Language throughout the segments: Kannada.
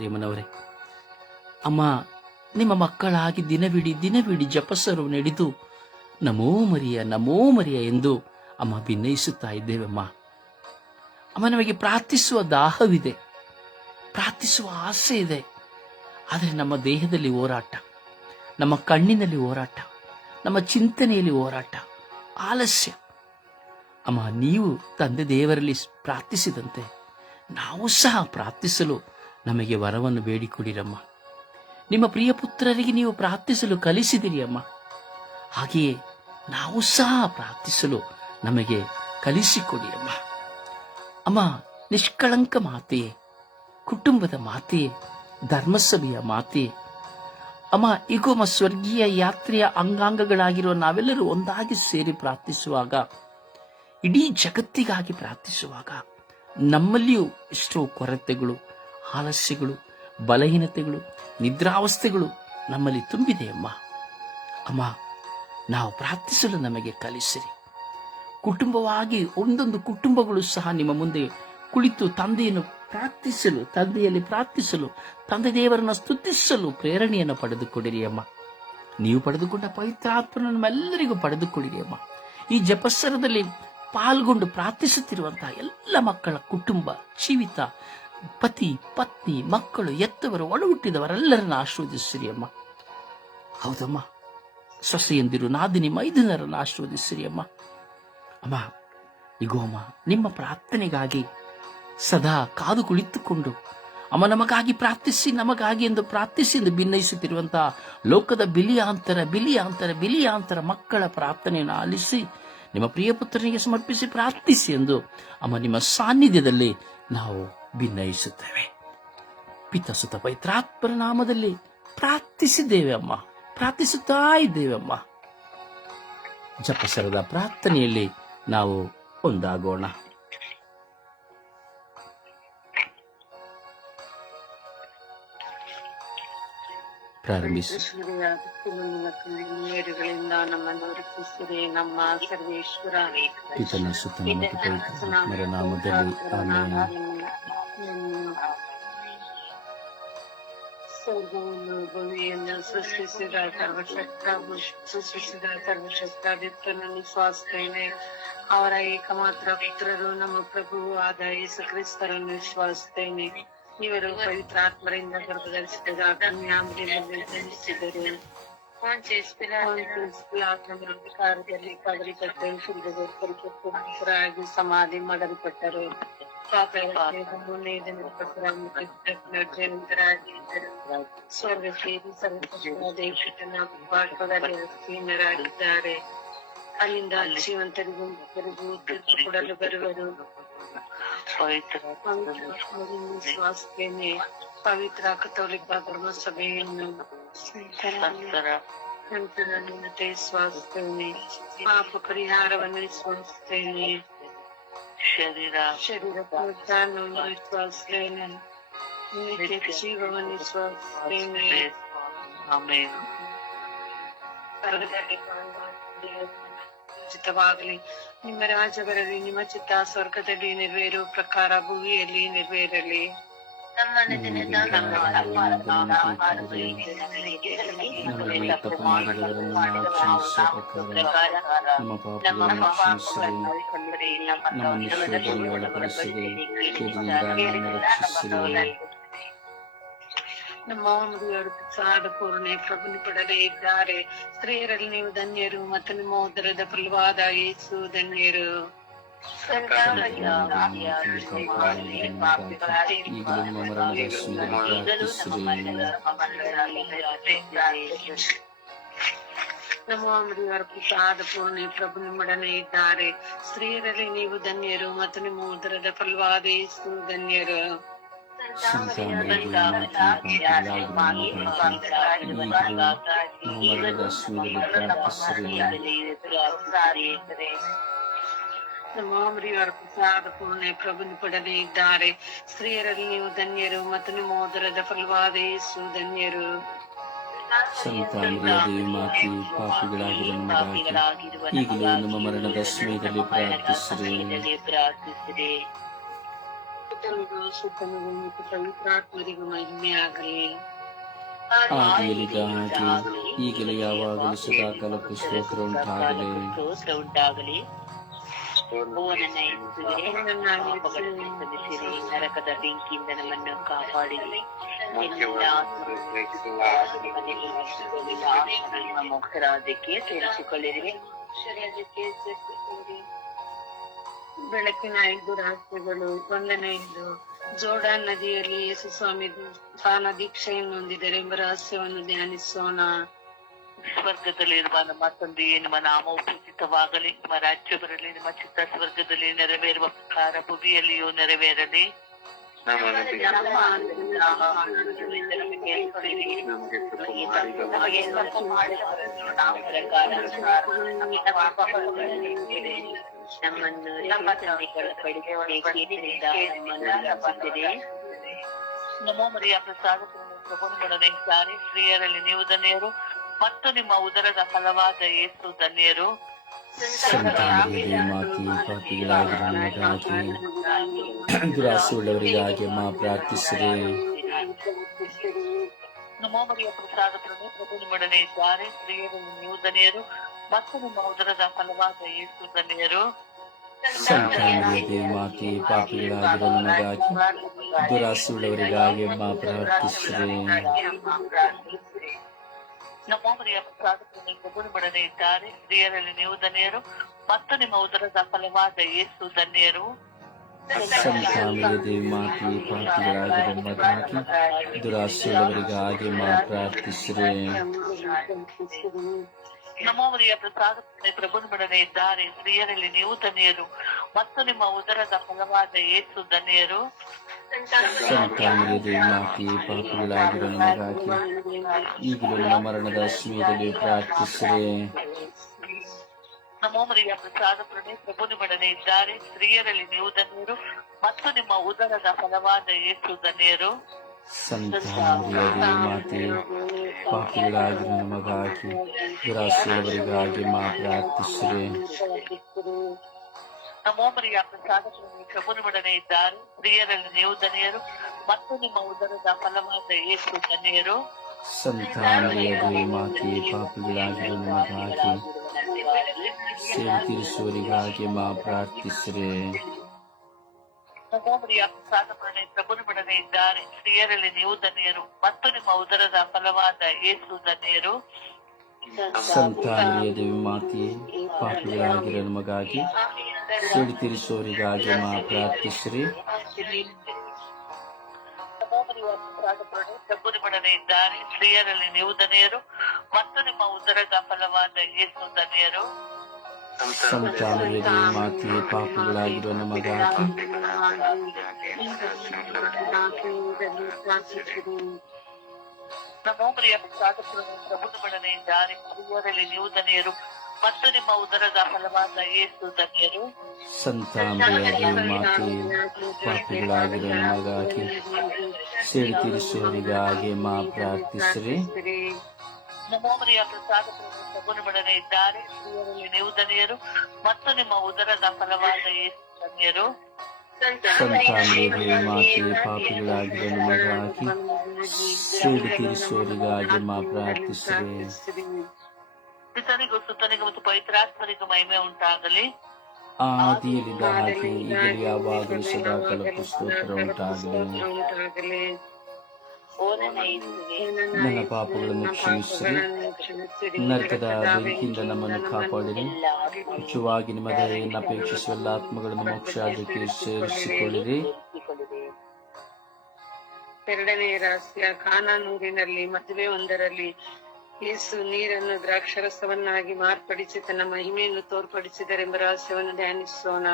ಮರಿಯಮ್ಮನವರೇ ಅಮ್ಮ, ನಿಮ್ಮ ಮಕ್ಕಳಾಗಿ ದಿನವಿಡಿ ದಿನವಿಡಿ ಜಪಸರು ನಡೆದು ನಮೋ ಮರಿಯ ನಮೋ ಮರಿಯ ಎಂದು ಅಮ್ಮ ಭಿನ್ನಯಿಸುತ್ತಾ ಇದ್ದೇವಮ್ಮ. ಅಮ್ಮ, ನಮಗೆ ಪ್ರಾರ್ಥಿಸುವ ದಾಹವಿದೆ, ಪ್ರಾರ್ಥಿಸುವ ಆಸೆ ಇದೆ, ಆದರೆ ನಮ್ಮ ದೇಹದಲ್ಲಿ ಹೋರಾಟ, ನಮ್ಮ ಕಣ್ಣಿನಲ್ಲಿ ಹೋರಾಟ, ನಮ್ಮ ಚಿಂತನೆಯಲ್ಲಿ ಹೋರಾಟ, ಆಲಸ್ಯ. ಅಮ್ಮ, ನೀವು ತಂದೆ ದೇವರಲ್ಲಿ ಪ್ರಾರ್ಥಿಸಿದಂತೆ ನಾವು ಸಹ ಪ್ರಾರ್ಥಿಸಲು ನಮಗೆ ವರವನ್ನು ಬೇಡಿಕೊಡಿರಮ್ಮ. ನಿಮ್ಮ ಪ್ರಿಯ ಪುತ್ರರಿಗೆ ನೀವು ಪ್ರಾರ್ಥಿಸಲು ಕಲಿಸಿದಿರಿ ಅಮ್ಮ ಹಾಗೆಯೇ ನಾವು ಸಹ ಪ್ರಾರ್ಥಿಸಲು ನಮಗೆ ಕಲಿಸಿಕೊಡಿ ಅಮ್ಮ ಅಮ್ಮ ನಿಷ್ಕಳಂಕ ಮಾತೆಯೇ, ಕುಟುಂಬದ ಮಾತೆಯೇ, ಧರ್ಮಸಭೆಯ ಮಾತೆಯೇ, ಅಮ್ಮ ಈಗೊಮ್ಮ ಸ್ವರ್ಗೀಯ ಯಾತ್ರೆಯ ಅಂಗಾಂಗಗಳಾಗಿರುವ ನಾವೆಲ್ಲರೂ ಒಂದಾಗಿ ಸೇರಿ ಪ್ರಾರ್ಥಿಸುವಾಗ, ಇಡೀ ಜಗತ್ತಿಗಾಗಿ ಪ್ರಾರ್ಥಿಸುವಾಗ ನಮ್ಮಲ್ಲಿಯೂ ಎಷ್ಟೋ ಕೊರತೆಗಳು ಆಲಸ್ಯಗಳು, ಬಲಹೀನತೆಗಳು, ನಿದ್ರಾವಸ್ಥೆಗಳು ನಮ್ಮಲ್ಲಿ ತುಂಬಿದೆ ಅಮ್ಮ. ಅಮ್ಮ, ನಾವು ಪ್ರಾರ್ಥಿಸಲು ನಮಗೆ ಕಲಿಸಿರಿ. ಕುಟುಂಬವಾಗಿ ಒಂದೊಂದು ಕುಟುಂಬಗಳು ಸಹ ನಿಮ್ಮ ಮುಂದೆ ಕುಳಿತು ತಂದೆಯನ್ನು ಪ್ರಾರ್ಥಿಸಲು, ತಂದೆಯಲ್ಲಿ ಪ್ರಾರ್ಥಿಸಲು, ತಂದೆ ದೇವರನ್ನು ಸ್ತುತಿಸಲು ಪ್ರೇರಣೆಯನ್ನು ಪಡೆದುಕೊಡಿರಿ ಅಮ್ಮ. ನೀವು ಪಡೆದುಕೊಂಡ ಪವಿತ್ರಾತ್ಮನ ನಮ್ಮೆಲ್ಲರಿಗೂ ಪಡೆದುಕೊಡಿರಿ ಅಮ್ಮ. ಈ ಜಪಸ್ಸರದಲ್ಲಿ ಪಾಲ್ಗೊಂಡು ಪ್ರಾರ್ಥಿಸುತ್ತಿರುವಂತಹ ಎಲ್ಲ ಮಕ್ಕಳ ಕುಟುಂಬ, ಜೀವಿತ ಪತಿ, ಪತ್ನಿ, ಮಕ್ಕಳು, ಎತ್ತವರು ಒಳ ಹುಟ್ಟಿದವರೆಲ್ಲರನ್ನ ಆಶೀರ್ವದಿಸಿರಿ ಅಮ್ಮ. ಹೌದಮ್ಮ. ಸೊಸೆಯಂದಿರು ನಾದಿನಿ ಮೈದುನರನ್ನು ಆಶೀರ್ವದಿಸಿರಿ ಅಮ್ಮ. ಅಮ್ಮ, ಇಗೋ ಅಮ್ಮ, ನಿಮ್ಮ ಪ್ರಾರ್ಥನೆಗಾಗಿ ಸದಾ ಕಾದು ಕುಳಿತುಕೊಂಡು ಅಮ್ಮ ನಮಗಾಗಿ ಪ್ರಾರ್ಥಿಸಿ, ನಮಗಾಗಿ ಎಂದು ಪ್ರಾರ್ಥಿಸಿ ಎಂದು ಭಿನ್ನಯಿಸುತ್ತಿರುವಂತಹ ಲೋಕದ ಬಿಲಿಯಾಂತರ ಬಿಲಿಯಾಂತರ ಬಿಲಿಯಾಂತರ ಮಕ್ಕಳ ಪ್ರಾರ್ಥನೆಯನ್ನು ಆಲಿಸಿ, ನಿಮ್ಮ ಪ್ರಿಯ ಪುತ್ರನಿಗೆ ಸಮರ್ಪಿಸಿ ಪ್ರಾರ್ಥಿಸಿ ಎಂದು ಅಮ್ಮ ನಿಮ್ಮ ಸಾನ್ನಿಧ್ಯದಲ್ಲಿ ನಾವು ಭಿನ್ನಯಿಸುತ್ತೇವೆ ಪಿತ ಸುತ ಪೈತ್ರಾತ್ಮರ ನಾಮದಲ್ಲಿ ಪ್ರಾರ್ಥಿಸಿದ್ದೇವೆ ಅಮ್ಮ. ಪ್ರಾರ್ಥಿಸುತ್ತಾ ಇದ್ದೇವೆ ಅಮ್ಮ. ಜಪಸರದ ಪ್ರಾರ್ಥನೆಯಲ್ಲಿ ನಾವು ಒಂದಾಗೋಣ. ಪ್ರಾರಂಭಿಸಿ. ನಮ್ಮ ಸರ್ವೇಶ್ವರ ಪಿತನ ಸುತ್ತನ ಮತ್ತು ಪವಿತ್ರಾತ್ಮರ ನಾಮದಲ್ಲಿ ಆಮೇಲೆ ಸೃಷ್ಟಿಸಿದ ಸರ್ವಶಕ್ತ ದಿತ್ತನನ್ನು ವಿಶ್ವಾಸಿಸ್ತೇನೆ ಅವರ ಏಕಮಾತ್ರ ಪುತ್ರರು ನಮ್ಮ ಪ್ರಭು ಆದ ಯೇಸು ಕ್ರಿಸ್ತರನ್ನು ವಿಶ್ವಾಸಿಸ್ತೇನೆ ಇವರು ಪವಿತ್ರಾತ್ಮರಿಂದ ಗರ್ಭಧರಿಸಿದ ಕನ್ಯಾಮರಿಯಲ್ಲಿ ಜನಿಸಿದರು ಅಧಿಕಾರದಲ್ಲಿ ಕದರಿಪಟ್ಟರು ಸಮಾಧಿ ಮಾಡಲ್ಪಟ್ಟರು. ಸ್ವರ್ಗ ಸೇರಿ ಸರ್ವದೇಶನ ಪಾಠದಲ್ಲಿ ಅಲ್ಲಿಂದ ಜೀವಂತರಿಗೂ ಮೃತರಿಗೂ ತೀರ್ಪು ಕೊಡಲು ಬರುವರು ವಿಶ್ವಾಸೇನೆ ಪವಿತ್ರ ಕಥೋಲಿಕ ಧರ್ಮ ಸಭೆಯನ್ನು ನಂತರತೆ ವಿಶ್ವಾಸಿಸ್ತೇನೆ ಪಾಪ ಪರಿಹಾರವನ್ನು ವಿಶ್ವಾಸಿಸ್ತೇನೆ ಶರೀರ ಶರೀರ ಪುನರುತ್ಥಾನವನ್ನು ವಿಶ್ವಾಸಿಸ್ತೇನೆ ನಿತ್ಯ ಜೀವವನ್ನು ಆಮೇಲೆ ಸ್ವರ್ಗದಲ್ಲಿ ಚಿತ್ತವಾಗಲಿ. ನಿಮ್ಮ ರಾಜ ಬರಲಿ ನಿಮ್ಮ ಚಿತ್ತ ಸ್ವರ್ಗದಲ್ಲಿ ನೆರವೇರುವ ಪ್ರಕಾರ ಭೂಮಿಯಲ್ಲಿ ನೆರವೇರಲಿ. ನಮ್ಮ ನೆನಪಿನಿಂದ ನಮ್ಮ ಆಹಾರವನ್ನು ಆಹಾರವನ್ನು ನೀಡಿ ನನಗೆ ನಮ್ಮ ತಪ್ಪು ಮಾಡಿದವರನ್ನು ನಾವು ಕ್ಷಮಿಸುವ ಪ್ರಕಾರ ನಮ್ಮ ನಮ್ಮ ಪಾಪಗಳನ್ನು ಕ್ಷಮಿಸಿರಿ ಪಾಪಗಳನ್ನು ನಮ್ಮ ನಮ್ಮ ನಿಶ್ಚಯದಲ್ಲಿ ಒಳಪಡಿಸಿರಿ ಕೇಡಿನಿಂದ ನಮ್ಮನ್ನು ರಕ್ಷಿಸಿರಿ ನಮ್ಮ ಮದುವೆಯವರು ಸಾದ ಪೂರ್ಣೆ ಪ್ರಭುನಿ ಪಡಲೇ ಇದ್ದಾರೆ ಸ್ತ್ರೀಯರಲ್ಲಿ ನೀವು ಧನ್ಯರು ಮತ್ತು ನಿಮ್ಮ ಉದರದ ಫಲವಾದ ಯೇಸು ಧನ್ಯರು ಈಗಲೂ ನಮ್ಮ ಮರಣದ ಸಮಯದಲ್ಲಿ ಪ್ರಾರ್ಥಿಸಿರಿ ನಮ್ಮ ಮದುವೆಯವರು ಸಾದ ಪೂರ್ಣೆ ಪ್ರಭು ನಿಮ್ಮೊಡನೆ ಇದ್ದಾರೆ ಸ್ತ್ರೀಯರಲ್ಲಿ ನೀವು ಧನ್ಯರು ಮತ್ತು ನಿಮ್ಮ ಉದರದ ಫಲವಾದ ಯೇಸು ಧನ್ಯರು ನಮ್ಮ ಮರಿಯವರ ಪ್ರಸಾದ ಪೂರ್ಣೆ ಪ್ರಭುನಿ ಇದ್ದಾರೆ. ಸ್ತ್ರೀಯರಲ್ಲಿ ನೀವು ಧನ್ಯರು ಮತ್ತು ನಿಮ್ಮ ಉದರದ ಫಲವಾದ ಯೇಸು ಧನ್ಯರು. ಮಾತಿ ಪಾಪಿಗಳಾಗಿರುವ ನಮಗಾಗಿ. ಈಗಲೂ ನಮ್ಮ ಮರಣದ ಸಮಯದಲ್ಲಿ ಮತ್ತು ಪವಿತ್ರಾತ್ಮರಿಗೂ ಮಹಿಮೆಯಾಗಲಿ. ಹಾಗೆ ಈಗಲೂ ಯಾವಾಗಲೂ ಸದಾ ಕಾಲಕ್ಕೂ ಸ್ತೋತ್ರ ಉಂಟಾಗಲಿ ಸ್ತೋತ್ರ ಉಂಟಾಗಲಿ ಓ ನನ್ನ ಯೇಸುವೇ, ಪಾಪಗಳನ್ನು ನರಕದ ಬೆಂಕಿಯಿಂದ ನಮ್ಮನ್ನು ಕಾಪಾಡಿರಿ ಮೋಕ್ಷರಾಜ್ಯಕ್ಕೆ ಸೇರಿಸಿಕೊಳ್ಳಿರಿ ಬೆಳಕಿನ ಐದು ರಹಸ್ಯಗಳು ಒಂದನೆಯದು ಜೋಡಾನ್ ನದಿಯಲ್ಲಿ ಯೇಸು ಸ್ವಾಮಿ ಸ್ನಾನ ದೀಕ್ಷೆಯನ್ನು ಹೊಂದಿದರೆ ಎಂಬ ರಹಸ್ಯವನ್ನು ಧ್ಯಾನಿಸೋಣ. ಸ್ವರ್ಗದಲ್ಲಿರುವ ನಮ್ಮ ತಂದೆಯೇ ನಿಮ್ಮ ನಾಮ ಪೂಜಿತವಾಗಲಿ ನಿಮ್ಮ ರಾಜ್ಯ ಬರಲಿ ನಿಮ್ಮ ಚಿತ್ತ ಸ್ವರ್ಗದಲ್ಲಿ ನೆರವೇರುವ ಕಾರ ಭುವಿಯಲ್ಲಿಯೂ ನೆರವೇರಲಿ. ನಮ್ಮ ನಮ್ಮನ್ನು. ನಮೋ ಮರಿಯ ಪ್ರಸಾದ ಪ್ರಭುಗಳನ್ನೇ ಸಾರಿ. ಸ್ತ್ರೀಯರಲ್ಲಿ ನೀವು ಧನ್ಯರು. ಮತ್ತು ನಿಮ್ಮ ಉದರದ ಫಲವಾದ ಯೇಸು ಧನ್ಯರು. ದುರಾಸೆಯುಳ್ಳವರಿಗಾಗಿ ಮಾ ಪ್ರಾರ್ಥಿಸಿರಿ. ನಮೋಮರಿಯ ಪ್ರಸಾದ ಪ್ರಭು ನಿಮ್ಮೊಡನೆ ಇದ್ದಾರೆ ನೀವು ಧನ್ಯರು. ಮತ್ತು ನಿಮ್ಮ ಉದರದ ಫಲವಾದ ಯೇಸು ಧನ್ಯರು. ಮಾತಿ ಪಾಪಿಗಳಾಗಿರೋ ನಮಗಾಗಿ ದುರಾಸೆಯುಳ್ಳವರಿಗಾಗಿ ಮಾ ಪ್ರಾರ್ಥಿಸಿರಿ. ನಮೋ ಮರಿಯ ಪ್ರಸಾದ ಪ್ರಭು ನಿಮ್ಮೊಡನೆ ಇದ್ದಾರೆ. ಸ್ತ್ರೀಯರಲ್ಲಿ ನೀವು ಧನ್ಯರು. ಮತ್ತು ನಿಮ್ಮ ಉದರದ ಫಲವಾದ ಯೇಸು ಧನ್ಯರು. ದೇವಿ ಮಾತಿ ಪಾಪಿಗಳಾಗಿರೋ ನಮಗಾಗಿ ದುರಾಸೆಯವರಿಗಾಗಿ ಮಾ ಪ್ರಾರ್ಥಿಸಿರಿ ನಮೋ ಮರಿಯ ಪ್ರಸಾದ ಪ್ರಭು ಮಡನೆ ಇದ್ದಾರೆ. ಸ್ತ್ರೀಯರಲ್ಲಿ ನೀವು ಧನ್ಯರು. ಮತ್ತು ನಿಮ್ಮ ಉದರದ ಫಲವಾದ ಯೇಸು ಧನ್ಯರು. ಪಾಪಿಗಳಾಗಿರೋ ನಮಗಾಗಿ ಈಗಲೂ ನಮ್ಮ ಮರಣದ ಸಮಯದಲ್ಲಿ ಪ್ರಾರ್ಥಿಸಿರಿ. ನಮೋ ಮರಿಯ ಪ್ರಸಾದ ಪ್ರಭು ನಿಮ್ಮೊಡನೆ ಇದ್ದಾರೆ. ಸ್ತ್ರೀಯರಲ್ಲಿ ನೀವು ಧನ್ಯರು. ಮತ್ತು ನಿಮ್ಮ ಉದರದ ಫಲವಾದ ಏಸು ಧನ್ಯರು. ಸಂತಾನವಿದೆ ಮಾತೆ ಪಾಪಿಗಳಾಗಿರೋ ನಮಗಾಗಿ ದುರಾಸೆಯವರಿಗಾಗಿ ಮಾ ಪ್ರಾರ್ಥಿಸಿರಿ. ನಮೋ ಮರಿಯ ಪ್ರಸಾದ ಪ್ರಭು ನಿಮ್ಮೊಡನೆ ಇದ್ದಾರೆ. ಪ್ರಿಯರಲ್ಲಿ ನೀವು ಧನಿಯರು ಮತ್ತು ನಿಮ್ಮ ಉದರದ ಫಲವಾದ ಯೇಸು ಧನ್ಯರು. ಸಂತಾನವಿದೆ ಮಾತೆ ಪಾಪಿಗಳಾಗಿ ನಮಗಾಗಿ ಸೇವೆ ತೀರಿಸುವವರಿಗಾಗಿ ಮಾ ಪ್ರಾರ್ಥಿಸಿರಿ. ನಮೋ ಮರಿಯ ಪ್ರಸಾದ ಪ್ರಭು ನಿಮ್ಮೊಡನೆ ಇದ್ದಾರೆ ಸ್ತ್ರೀಯರಲ್ಲಿ ನೀವು ಧನ್ಯರು ಮತ್ತು ನಿಮ್ಮ ಉದರದ ಫಲವಾದ ಯೇಸು ಧನ್ಯರು. ದೇವಿ ಮಾತೆಯೇ ಪಾಪಿಗಳಾಗಿರೋ ನಮಗಾಗಿ ಸೇವೆ ತೀರಿಸುವವರಿಗಾಗಿ ಮಾ ಪ್ರಾರ್ಥಿಸ್ರಿ. ಇದ್ದಾರೆ ಸ್ತ್ರೀಯರಲ್ಲಿ ನೀವು ಧನ್ಯರು ಮತ್ತು ನಿಮ್ಮ ಉದರದ ಫಲವಾದ ಏಸು ಧನ್ಯರು. ಸಂತಾನವಿದೆ. ಮಾತೆ ಪಾಪಗಳಾಗಿರುವ ನಮಗಾಗಿ ನಮೋ ಪ್ರಿಯ ಇದ್ದಾರೆ ಸ್ತ್ರೀಯರಲ್ಲಿ ನೀವು ಧನ್ಯರು ಮತ್ತು ನಿಮ್ಮ ಉದರದ ಫಲವಾದ ಏಸು ಧನ್ಯರು. ಸಂತಾನವಿದೆ. ಮಾತೆ ಪಾಪಿಗಳಾಗಿರೋ ನಮಗಾಗಿ ಸೇವೆ ತೀರಿಸುವವರಿಗಾಗಿ ಮಾ ಪ್ರಾರ್ಥಿಸಿರಿ. ನಮೋ ಪ್ರಿಯ ಸಗುಣಮಡನೆ ಇದ್ದಾರೆ. ಸ್ತ್ರೀಯರಲ್ಲಿ ನೀವು ಧನಿಯರು ಮತ್ತು ನಿಮ್ಮ ಉದರದ ಫಲವಾದ ಧನ್ಯರು. ಸಂತಾನವಿದೆ ಮಾತೆ ಪಾಪಿಗಳಾಗಿರೋ ನಮಗಾಗಿ ಸೇವೆ ತೀರಿಸುವವರಿಗಾಗಿ ಮಾ ಪ್ರಾರ್ಥಿಸಿರಿ. ಪಿತನಿಗೂ ಸುತನಿಗೂ ಮತ್ತು ಪವಿತ್ರಾತ್ಮರಿಗೂ ಮಹಿಮೆ ಉಂಟಾಗಲಿ. ಆದಿಯಲ್ಲಿದ್ದ ಹಾಗೆ ಯಾವಾಗಲೂ ಸದಾ ಸ್ತೋತ್ರ ಉಂಟಾಗಲಿ. ನನ್ನ ಪಾಪಗಳನ್ನು ಕ್ಷಮಿಸಿರಿ ನರಕದ ಬೆಂಕಿಯಿಂದ ನಮ್ಮನ್ನು ಕಾಪಾಡಿರಿ. ಮುಖ್ಯವಾಗಿ ನಿಮ್ಮ ದಯೆಯನ್ನು ಅಪೇಕ್ಷಿಸುವ ಎಲ್ಲ ಆತ್ಮಗಳನ್ನು ಅದಕ್ಕೆ ಸೇರಿಸಿಕೊಳ್ಳಿರಿ. ಎರಡನೇ ರಹಸ್ಯ ಕಾನಾನೂರಿನಲ್ಲಿ ಮದುವೆ ಒಂದರಲ್ಲಿ ಯೇಸು ನೀರನ್ನು ದ್ರಾಕ್ಷರಸವನ್ನಾಗಿ ಮಾರ್ಪಡಿಸಿ ತನ್ನ ಮಹಿಮೆಯನ್ನು ತೋರ್ಪಡಿಸಿದರೆಂಬ ರಹಸ್ಯವನ್ನು ಧ್ಯಾನಿಸೋಣ.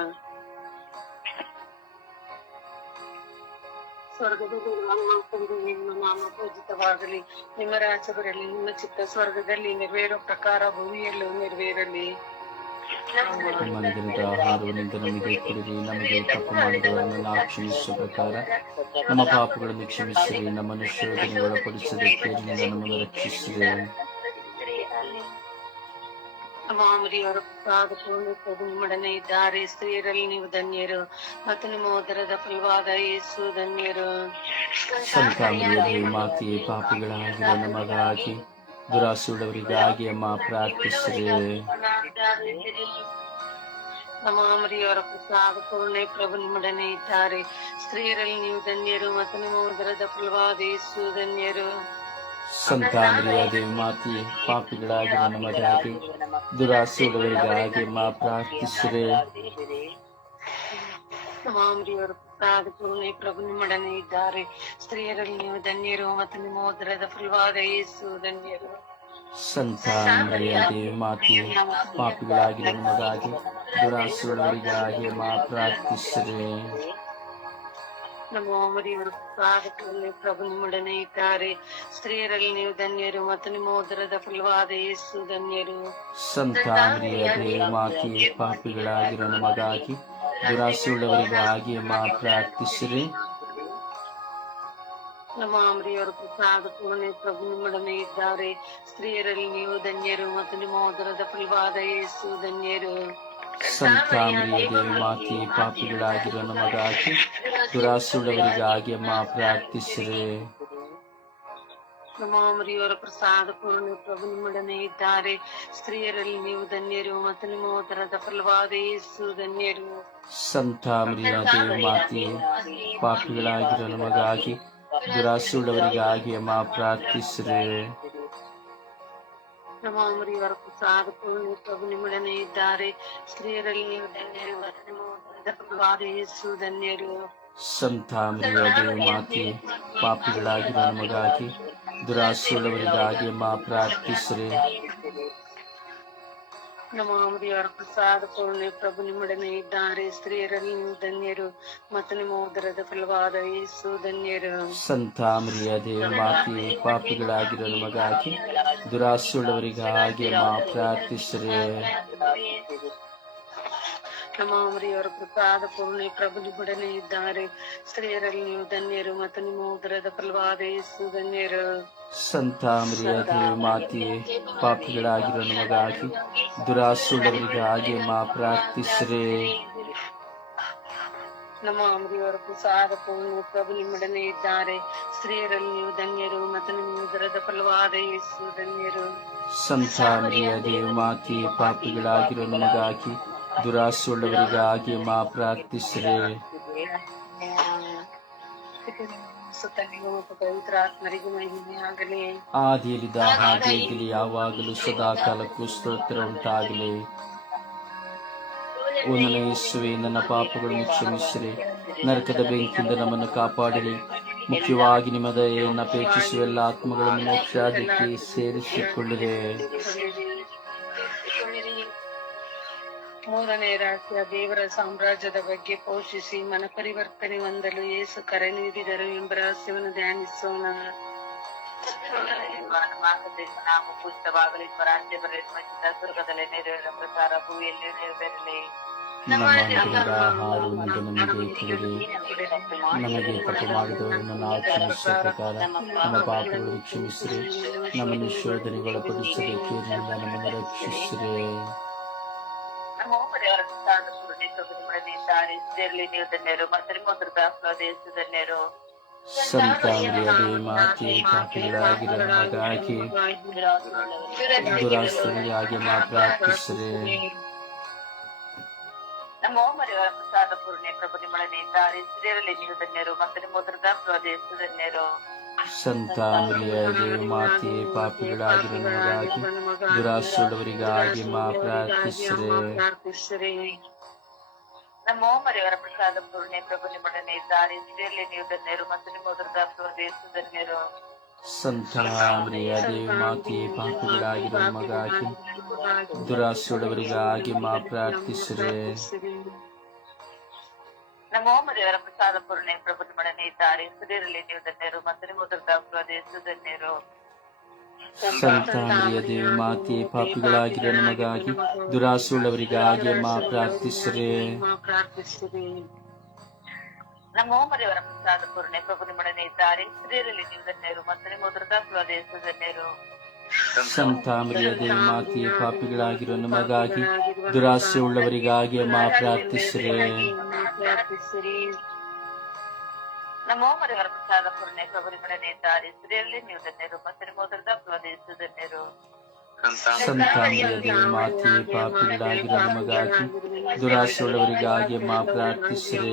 ನಿಮ್ಮ ನಾಮ ಪೂಜಿತವಾಗಲಿ ನಿಮ್ಮ ರಾಜ್ಯ ನಿಮ್ಮ ಚಿತ್ತ ಸ್ವರ್ಗದಲ್ಲಿ ನೆರವೇರೋ ಪ್ರಕಾರ ಭೂಮಿಯಲ್ಲೂ ನೆರವೇರಲಿ. ನಮ್ಮ ದಿನದ ಆಹಾರವನ್ನಿಂದ ನಮಗೆ ಕೊಡಿರಿ ನಮಗೆ ತಪ್ಪು ಮಾಡಿದವರನ್ನು ಕ್ಷಮಿಸುವ ಪ್ರಕಾರ, ನಮ್ಮ ಪಾಪಗಳನ್ನು ಕ್ಷಮಿಸಿರಿ ನಮ್ಮನ್ನು ಶೋಧನೆಗೆ ಒಳಪಡಿಸದೆ ಕೇಳಿನಿಂದ ನಮ್ಮನ್ನು ರಕ್ಷಿಸಿರಿ. ಮಾಮರಿಯವರ ಪ್ರಭು ನಿಮ್ಮೊಡನೆ ಇದ್ದಾರೆ. ಸ್ತ್ರೀಯರಲ್ಲಿ ನೀವು ಧನ್ಯರು. ಮತ್ತು ನಿಮ್ಮ ಉದರದ ಫಲವಾದ ಯೇಸು ಧನ್ಯರು. ಮಾತೆಯೇ ಪಾಪಿಗಳಾಗಿರೋ ನಮಗಾಗಿ ದುರಾಸುಡವರಿಗಾಗಿ ಅಮ್ಮ ಪ್ರಾರ್ಥಿಸಿದೆ ನಮ್ಮ ಮಾಮರಿಯವರ ಪ್ರಸಾದ ಪೂರ್ಣ ಪ್ರಭು ನಿಮ್ಮೊಡನೆ ಇದ್ದಾರೆ. ಸ್ತ್ರೀಯರಲ್ಲಿ ನೀವು ಧನ್ಯರು. ಮತ್ತು ನಿಮ್ಮ ಉದರದ ಫಲವಾದ ಯೇಸು ಧನ್ಯರು. ಸಂತಾಮರಿಯಾದ ಮಾತೆಯೇ ಮಾತಿ ನಮಗಾಗಿ ದುರಾಸುಳ್ಳವರಿಗಾಗಿ ಅಮ್ಮ ಪ್ರಾರ್ಥಿಸಿರಿ. ಪೂರ್ಣ ಪ್ರಭು ನಿಮ್ಮೊಡನೆ ಇದ್ದಾರೆ. ಸ್ತ್ರೀಯರಲ್ಲಿ ನೀವು ಧನ್ಯರು ಮತ್ತು ನಿಮ್ಮ ಉದರದ ಫಲವಾದ ಯೇಸು ಧನ್ಯರು. ಸಂತಾಮರಿಯಾದ ಮಾತೆಯೇ ಪಾಪಿಗಳಾಗಿ ನಮಗಾಗಿ ದುರಾಸುಳ್ಳವರಿಗಾಗಿ ಮಾ ಪ್ರಾರ್ಥಿಸಿರಿ. ನಮ್ಮ ಮಾಮರಿಯವರ ಪ್ರಸಾದ ಪೂರ್ಣ ಪ್ರಭು ನಿಮ್ಮೊಡನೆ ಇದ್ದಾರೆ ಸ್ತ್ರೀಯರಲ್ಲಿ ನೀವು ಧನ್ಯರು ಮತ್ತು ನಿಮ್ಮ ಉದರದ ಫಲವಾದ ಯೇಸು ಧನ್ಯರು ಸಂತಾಮರಿಯಾದ ಮಾತೆಯೇ ಪಾಪಿಗಳಾಗಿರೋ ನಮಗಾಗಿ ದುರಾಸುಳ್ಳವರಿಗಾಗಿ ಅಮ್ಮ ಪ್ರಾರ್ಥಿಸಿರಿ ನಮ್ಮ ಮಾಮರಿಯವರ ಪ್ರಸಾದ ಪೂರ್ಣ ಪ್ರಭು ನಿಮ್ಮೊಡನೆ ಇದ್ದಾರೆ ಸ್ತ್ರೀಯರಲ್ಲಿ ನೀವು ಧನ್ಯರು ಮತ್ತು ನಿಮ್ಮ ಉದರದ ಫಲವಾದ ಯೇಸು ಧನ್ಯರು ಸಂತಾಮರಿಯಾದ ಮಾತೆಯೇ ಪಾಪಿಗಳಾಗಿರೋ ನಮಗಾಗಿ ದುರಾಸುಳ್ಳವರಿಗಾಗಿ ಅಮ್ಮ ಪ್ರಾರ್ಥಿಸಿರಿ. ನಮ್ಮ ಮಾಮರಿಯವರ ಪ್ರಸಾದ ಪೂರ್ಣ ಪ್ರಭು ನಿಮ್ಮೊಡನೆ ಇದ್ದಾರೆ. ಸ್ತ್ರೀಯರಲ್ಲಿ ನೀವು ಧನ್ಯರು ಮತ್ತು ನಿಮ್ಮ ಉದರದ ಫಲವಾದ ಯೇಸು ಧನ್ಯರು. ಸಂತಾಮರಿಯಾದ ಮಾತಿ ಪಾಪಿಗಳಾಗಿರೋ ನಮಗಾಗಿ ದುರಾಸುಳ್ಳವರಿಗಾಗಿ ಅಮ್ಮ ಪ್ರಾರ್ಥಿಸಿರಿ. ನಮ್ಮ ಮಾಮರಿಯವರ ಪೂರ್ಣ ಪ್ರಭು ನಿಮ್ಮೊಡನೆ ಇದ್ದಾರೆ. ಸ್ತ್ರೀಯರಲ್ಲಿ ನೀವು ಧನ್ಯರು, ನಿಮ್ಮ ಯೇಸು ಧನ್ಯರು. ಸಂತ ಮಾತೆ ಪಾಪಿಗಳಾಗಿರೋ ನಮಗಾಗಿ ದುರಾಸುಳ್ಳವರಿಗಾಗಿ ಮಾ ಪ್ರಾರ್ಥಿಸಿರಿ. ನಮ್ಮ ಪ್ರಸಾದ ಪೂರ್ಣೆ ಪ್ರಭು ನಿಮ್ಮೊಡನೆ ಇದ್ದಾರೆ. ಸ್ತ್ರೀಯರಲ್ಲಿ ಧನ್ಯರು ಮತ್ತು ನಿಮ್ಮ ಉದರದ ಫಲವಾದ ಯೇಸು ಧನ್ಯರು. ಸಂತಾಮರಿಯ ದೇವ ಮಾತಿ ಪಾಪಿಗಳಾಗಿರೋ ನಮಗಾಗಿ ದುರಾಸುಳ್ಳವರಿಗಾಗಿ ಮಾ ಪ್ರಾರ್ಥಿಸಿರಿ. ನಮ್ಮ ಮಾಮರಿಯವರ ಕೃಪಾದ ಪೂರ್ಣಿ ಪ್ರಭು ನಿಮ್ಮೊಡನೆ ಇದ್ದಾರೆ. ಸ್ತ್ರೀಯರಲ್ಲಿ ನೀವು ಧನ್ಯರು ಮತ್ತು ನಿಮ್ಮ ಉದರದ ಫಲವಾದ ಯೇಸು ಧನ್ಯರು. ಸಂತಾಮರಿಯಾದ ಮಾತೆಯೇ ಪಾಪಿಗಳಾಗಿರೋ ನಮಗಾಗಿ ದುರಾಸುಳ್ಳವರಿಗಾಗಿ ಮಾ ಪ್ರಾರ್ಥಿಸಿರಿ. ನಮ್ಮ ಮಾಮರಿಯವರ ಪ್ರಸಾದ ಪೂರ್ಣ ಪ್ರಭು ನಿಮ್ಮೊಡನೆ ಇದ್ದಾರೆ. ಸ್ತ್ರೀಯರಲ್ಲಿ ನೀವು ಧನ್ಯರು ಮತ್ತು ನಿಮ್ಮ ಉದರದ ಫಲವಾದ ಯೇಸು ಧನ್ಯರು. ಸಂತಾಮರಿಯಾದ ಮಾತೆಯೇ ಪಾಪಿಗಳಾಗಿರೋ ನಮಗಾಗಿ ದುರಾಸುಳ್ಳವರಿಗಾಗಿ ಮಾ ಪ್ರಾರ್ಥಿಸ್ರಿ. ಆದಿಯಲ್ಲಿದ್ದ ಹಾಗೆ ಈಗಲೇ ಯಾವಾಗಲೂ ಸದಾ ಕಾಲಕ್ಕೂ ಸ್ತೋತ್ರ ಉಂಟಾಗಲಿ. ಓ ನನ್ನ ಯೇಸುವೆ, ನನ್ನ ಪಾಪಗಳನ್ನು ಕ್ಷಮಿಸಿರಿ. ನರಕದ ಬೆಂಕಿಯಿಂದ ನಮ್ಮನ್ನು ಕಾಪಾಡಲಿ ಮುಖ್ಯವಾಗಿ ನಿಮ್ಮ ದಯೆಯನ್ನು ಅಪೇಕ್ಷಿಸುವ ಎಲ್ಲ ಆತ್ಮಗಳನ್ನು ಮೋಕ್ಷಾದಿಕ್ಕೆ ಸೇರಿಸಿಕೊಳ್ಳಿರಿ. ಮೂರನೇ ರಾತ್ರಿಯ ದೇವರ ಸಾಮ್ರಾಜ್ಯದ ಬಗ್ಗೆ ಪೋಷಿಸಿ ಮನ ಪರಿವರ್ತನೆ ಹೊಂದಲು ಯೇಸು ಕರೆ ನೀಡಿದರು ಎಂಬ ರಹಸ್ಯವನ್ನು ಧ್ಯಾನಿಸೋಣ. ನಾವು ಪೂಜಿತವಾಗಲಿ. ಸ್ವರಾಜ್ಯ ಬರಲಿ ಸ್ವರ್ಗದಲ್ಲಿ ನೆರವೇರ ಪ್ರಕಾರ ಭೂಮಿಯಲ್ಲಿ ನೆರವೇರಲಿ. ನಮಗೆ ನಾವು ಕ್ಷಮಿಸಿದ ಪ್ರಕಾರ ನಮ್ಮ ಪಾಪಗಳನ್ನು ಕ್ಷಮಿಸಿರಿ. ನಮ್ಮನ್ನು ನಮ್ಮನ್ನು ರಕ್ಷಿಸಿರಿ. ನಮ್ಮ ಒಬ್ಬರವರ ಸಂತಾನ ಸುರುಳಿ ಪ್ರಭುನಿಮ್ಮಡನೆ ಇದ್ದಾರೆ ಇರಲಿ ನೀವು ಧನ್ಯರು ಮತ್ತು ನಿಮ್ಮ ದುರ್ಗಾ ದೇಶದನ್ಯರು ಸಂತಾಮರಿಯದೇ ಮಾತೆ ಪಾಪಿಗಳಾಗಿರೋ ನಮಗಾಗಿ ದುರಾಸ್ತರಿಗಾಗಿ ಮಾ ಪ್ರಾರ್ಥಿಸಿರಿ ನಮ್ಮ ಓಮರಿಯವರ ಪ್ರಸಾದ ಪೂರ್ಣೆ ಪ್ರಭು ನಿಮ್ಮೊಡನೆ ಇದ್ದಾರೆ ಸ್ತ್ರೀಯರಲ್ಲಿ ನೀವು ಧನ್ಯರು ಮತ್ತು ನಿಮ್ಮ ದುರ್ಗಾ ದೇಶದನ್ಯರು ಸಂತಾಮರಿಯದೇ ಮಾತೆ ಪಾಪಿಗಳಾಗಿರೋ ನಮಗಾಗಿ ದುರಾಸುಳ್ಳವರಿಗಾಗಿ ಮಾ ಪ್ರಾರ್ಥಿಸಿರಿ. ನಮ್ಮ ಓಮರಿಯವರ ಪ್ರಸಾದ ಪೂರ್ಣೆ ಪ್ರಭು ನಿಮ್ಮೊಡನೆ ಇದ್ದಾರೆ. ಸ್ತ್ರೀಯಲ್ಲಿ ನೀವು ಧನ್ಯರು ಮತ್ತು ನಿಮ್ಮ ದುರ್ಗಾ ದೇಶದನ್ಯರು. ಸಂತಾಮರಿಯದೇ ಮಾತೆ ಪಾಪಿಗಳಾಗಿರೋ ನಮಗಾಗಿ ದುರಾಸುಳ್ಳವರಿಗಾಗಿ ಮಾ ಪ್ರಾರ್ಥಿಸಿರಿ. ನಮ್ಮ ಓಮರಿಯವರ ಪ್ರಸಾದ ಪೂರ್ಣೆ ಪ್ರಭು ನಿಮ್ಮೊಡನೆ ಇದ್ದಾರೆ. ಸ್ತ್ರೀಯರಲ್ಲಿ ನೀವು ಧನ್ಯರು ಮತ್ತು ನಿಮ್ಮ ದುರ್ಗಾ ದೇಶದನ್ಯರು ದೇವಿ ಮಾತೆ ಪಾಪಿಗಳಾಗಿರೋ ನಮಗಾಗಿ ದುರಾಸುಳ್ಳವರಿಗಾಗಿ ಮಾ ಪ್ರಾರ್ಥಿಸಿರಿ. ನಮ್ಮ ಓಮರಿಯವರ ಪ್ರಸಾದ ಪೂರ್ಣೆ ಪ್ರಭು ನಿಮ್ಮೊಡನೆ ಇದ್ದಾರೆ. ಸ್ತ್ರೀಯರಲ್ಲಿ ನೀವು ಧನ್ಯರು ಮತ್ತು ನಿಮ್ಮ ಸಂತ ಮರಿಯದೆ ಮಾತೆಯ ಪಾಪಿಗಳಾಗಿರೋ ನಮಗಾಗಿ ದುರಾಸೆ ಉಳ್ಳವರಿಗಾಗಿ ಅಮ್ಮ ಪ್ರಾರ್ಥಿಸ್ರೆ. ಪ್ರಾರ್ಥಿಸಿರಿ ನಮೋ ಮರಿಯವರ ಪ್ರಸಾದ ಪೂರ್ಣೆ ಇದ್ದಾರೆ ಸ್ತ್ರೀಯಲ್ಲಿ ನೀವು ಧನ್ಯರು ಮತ್ತು ಮೋದರದ ಪ್ರದೇಶ ಧನ್ಯರು. ಸಂತ ಮರಿಯದೆ ಮಾತೆಯೇ ಪಾಪಿಗಳಾಗಿರೋ ನಮಗಾಗಿ ದುರಾಸೆ ಉಳ್ಳವರಿಗಾಗಿ ಅಮ್ಮ ಪ್ರಾರ್ಥಿಸ್ರೆ.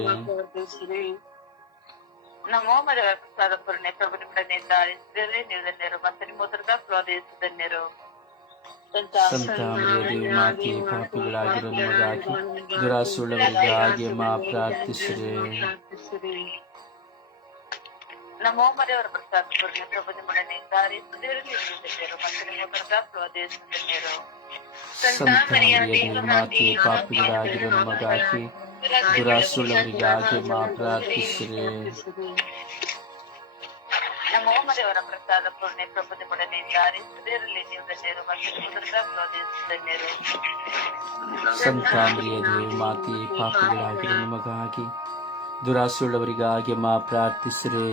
ನಮೋ ಮರಿಯವರ ಪ್ರಸಾದ ಪೂರ್ಣೆ ಪ್ರಭುನಿಮಡನೆ ಇದ್ದಾರೆ ಸ್ತ್ರೀಯಲ್ಲಿ ನೀವು ಧನ್ಯರು ಮತ್ತು ಮೊದಲ ಪ್ರದೇಶ ಧನ್ಯರು ಸಂತ ಮರಿಯದೆ ಮಾತೆಯೇ ಪಾಪಿಗಳಾಗಿರೋ ನಮಗಾಗಿ ಪ್ರಾರ್ಥಿಸ್ರೆ ನಮೋ ಮರಿಯವರ ಪ್ರಸಾದ ಪ್ರಭುನಿಮಡನೆ ಇದ್ದಾರೆ ಸ್ತ್ರೀಯಲ್ಲಿ ನೀವು ಧನ್ಯರು ಮತ್ತು ಪ್ರದೇಶ ಧನ್ಯರು ಸಂತ ಮರಿಯದೆ ಮಾತೆಯೇ ಪಾಪಿಗಳಾಗಿರೋ ನಮಗಾಗಿ ದುರಾಸುಳ್ಳವರಿಗಾಗಿ ಮಾ ಪ್ರಾರ್ಥಿಸಿರೆ ನಮೋ ಮರಿಯವರ ಪ್ರಸಾದ ಪೂರ್ಣೆ ಪ್ರಭುನಿಮಡನೆ ಇದ್ದಾರೆ ಸ್ತ್ರೀಯಲ್ಲಿ ನೀವು ಧನ್ಯರು ಮತ್ತು ಮಾತಿ ಧನ್ಯರು ಸಂತ ಮರಿಯದೆ ಮಾತೆಯೇ ಪಾಪಿಗಳಾಗಿರೋ ನಮಗಾಗಿ ದುರಾಸುಳ್ಳವರಿಗಾಗಿ ಮಾ ಪ್ರಾರ್ಥಿಸಿರಿ.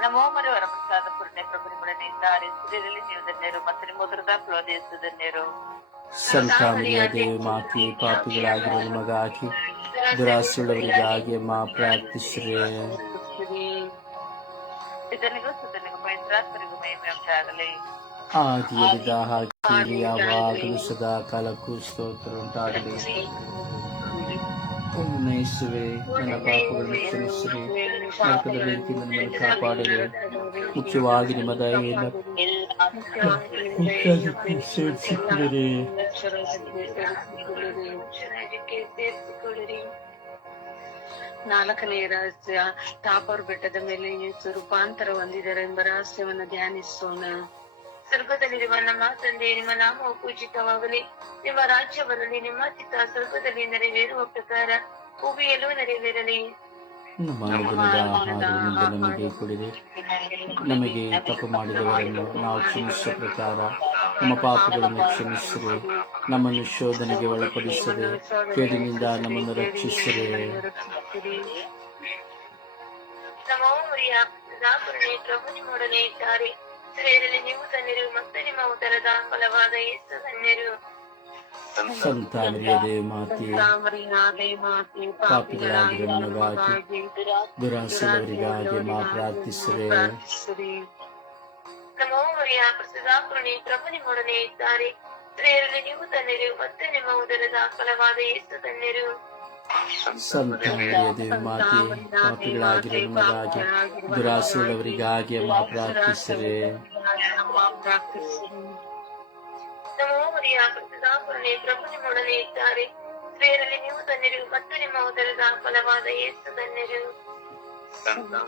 ನಮೋಮರವರ ಪ್ರಸಾದ ಪೂರ್ಣೆ ಪ್ರಭುನಿಮಡನೆ ಇದ್ದಾರೆ ಸ್ತ್ರೀಯಲ್ಲಿ ನೀವು ಧನ್ಯರು ಮತ್ತು ಮೊದಲ ಪ್ರದೇಶ ಧನ್ಯರು ಸಂತ ಮರಿಯದೆ ಮಾತೆಯೇ ಪಾಪಿಗಳಾಗಿರೋ ನಮಗಾಗಿ ದುರಾಸುಳ್ಳವರಿಗಾಗಿ ಮಾ ಪ್ರಾರ್ಥಿಸಿರೆ ಇದನಿಗೂ ಸುತನಿಗೂ ಪವಿತ್ರಾತ್ಮರಿಗೂ ಮಹಿಮೆ ಉಂಟಾಗಲಿ ಆದಿಯಲ್ಲಿದ್ದ ಹಾಗೆ ಯಾವಾಗಲೂ ಸದಾ ಕಾಲಕ್ಕೂ ಸ್ತೋತ್ರ ಉಂಟಾಗಲಿ ಒಂದು ನಯಿಸುವೆ ನನ್ನ ಪಾಪಗಳನ್ನು ಕ್ಷಮಿಸಿರಿ ನರಕದ ಬೆಂಕಿಯಿಂದ ನಮ್ಮನ್ನು ಕಾಪಾಡಿರಿ ಮುಖ್ಯವಾಗಿ ನಿಮ್ಮ ದಯೆಯಿಂದ ಮುಖ್ಯವಾಗಿ ಸೇರಿಸಿಕೊಳ್ಳಿರಿ ನಾಲ್ಕನೇ ರಾಜ್ಯ ತಾಪರ್ ಬೆಟ್ಟದ ಮೇಲೆ ಯೇಸು ರೂಪಾಂತರ ಹೊಂದಿದರೆಂಬ ರಹಸ್ಯವನ್ನು ಧ್ಯಾನಿಸೋಣ. ಸ್ವರ್ಗದಲ್ಲಿರುವ ನಮ್ಮ ತಂದೆ, ನಿಮ್ಮ ನಾಮವು ಪೂಜಿತವಾಗಲಿ. ನಿಮ್ಮ ರಾಜ್ಯ ಬರಲಿ ನಿಮ್ಮ ಚಿತ್ತ ಸ್ವರ್ಗದಲ್ಲಿ ನೆರವೇರುವ ಪ್ರಕಾರ ಭೂಮಿಯಲ್ಲೂ ನೆರವೇರಲಿ. ನಮ್ಮ ಅನುದಿನದ ಆಹಾರವನ್ನು ನಮಗೆ ಕೊಡಿರಿ. ನಮಗೆ ತಪ್ಪು ಮಾಡಿದವರನ್ನು ನಾವು ಕ್ಷಮಿಸುವ ಪ್ರಕಾರ ನಮ್ಮ ಪಾಪಗಳನ್ನು ಕ್ಷಮಿಸಿರಿ. ನಮ್ಮನ್ನು ಶೋಧನೆಗೆ ಒಳಪಡಿಸದೆ ಕೇಡಿನಿಂದ ನಮ್ಮನ್ನು ಪಿತಾಪುರನೇ ಪ್ರಭು ಇದ್ದಾರೆ. ನೀವು ಧನ್ಯರು ಮತ್ತು ನಿಮ್ಮ ಉದರದ ಫಲವಾದ ಎಷ್ಟು ಧನ್ಯರು ಸಂತ ಮರಿಯದೆ ಮಾತೆ ಮರಿಯಾದೆ ಮಾತೆ ಪಾಪಿಗಳಾಗಿರೋ ನಮಗಾಗಿ ದುರಾಸೆಯವರಿಗಾಗಿ ಮಾ ಪ್ರಾರ್ಥಿಸಿರೆ ಪ್ರಾರ್ಥಿಸಿರಿ ನಮೋ ಮರಿಯ ಪ್ರಸಿದ್ಧಾಪುರಣಿ ಪ್ರಭು ನಿಮ್ಮೊಡನೆ ಇದ್ದಾರೆ ಸ್ತ್ರೀಯರಲ್ಲಿ ನೀವು ಧನ್ಯರು ಮತ್ತು ನಿಮ್ಮ ಉದರದ ಫಲವಾದ ಯೇಸು ಧನ್ಯರು ಸಂತ ಮರಿಯದೆ ಮಾತೆ ಪಾಪಿಗಳಾಗಿರೋ ನಮಗಾಗಿ ದುರಾಸೆಯುಳ್ಳವರಿಗಾಗಿ ಮಾ ಪ್ರಾರ್ಥಿಸಿರೆ ಪ್ರಾರ್ಥಿಸಿರಿ ನಮೋ ಮರಿಯ ಪ್ರಸಿದ್ಧಾಪುರಣಿ ಪ್ರಭು ನಿಮ್ಮೊಡನೆ ಇದ್ದಾರೆ. ಸ್ತ್ರೀಯರಲ್ಲಿ ನೀವು ಧನ್ಯರು ಮತ್ತು ನಿಮ್ಮ ಉದರದ ಫಲವಾದ ಯೇಸು ಧನ್ಯರು.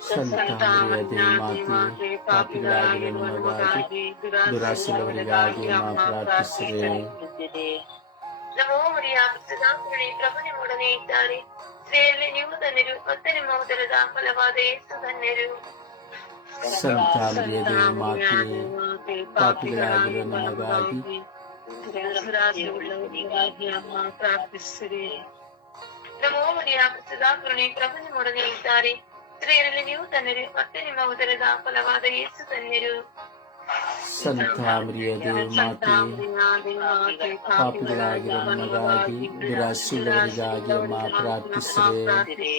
ಸಂತ ಮಾತೆ ಪ್ರಸಿದ್ಧಾಪುರಣಿ ಪ್ರಭು ನಿಮ್ಮೊಡನೆ ಇದ್ದಾರೆ. ಸ್ತ್ರೀಯಲ್ಲಿ ನೀವು ಧನ್ಯರು ಮತ್ತು ನಿಮ್ಮ ಉದರದ ಫಲವಾದ ಯೇಸು ಧನ್ಯರು. ಸಂತ ಮರಿಯದೆ ಮಾತೆ ಪಾಪಿಗಳಾಗಿರೋ ನಮಗಾಗಿ ಅಮ್ಮ ಪ್ರಾರ್ಥಿಸಿರಿ ನಮೋ ಮರಿಯ ಪ್ರಸಿದ್ಧಾಪುರಣಿ ಪ್ರಭು ನಿಮ್ಮೊಡನೆ ಇದ್ದಾರೆ ಸ್ತ್ರೀಯರಲ್ಲಿ ನೀವು ಧನ್ಯರು ಮತ್ತು ನಿಮ್ಮ ಉದರದ ಫಲವಾದ ಯೇಸು ಧನ್ಯರು ಸಂತ ಮರಿಯದೆ ಮಾತೆ ಪಾಪಿಗಳಾಗಿರೋ ನಮಗಾಗಿ ದುರಾಸೆಯುಳ್ಳವರಿಗಾಗಿ ಮಾ ಪ್ರಾರ್ಥಿಸಿರೆ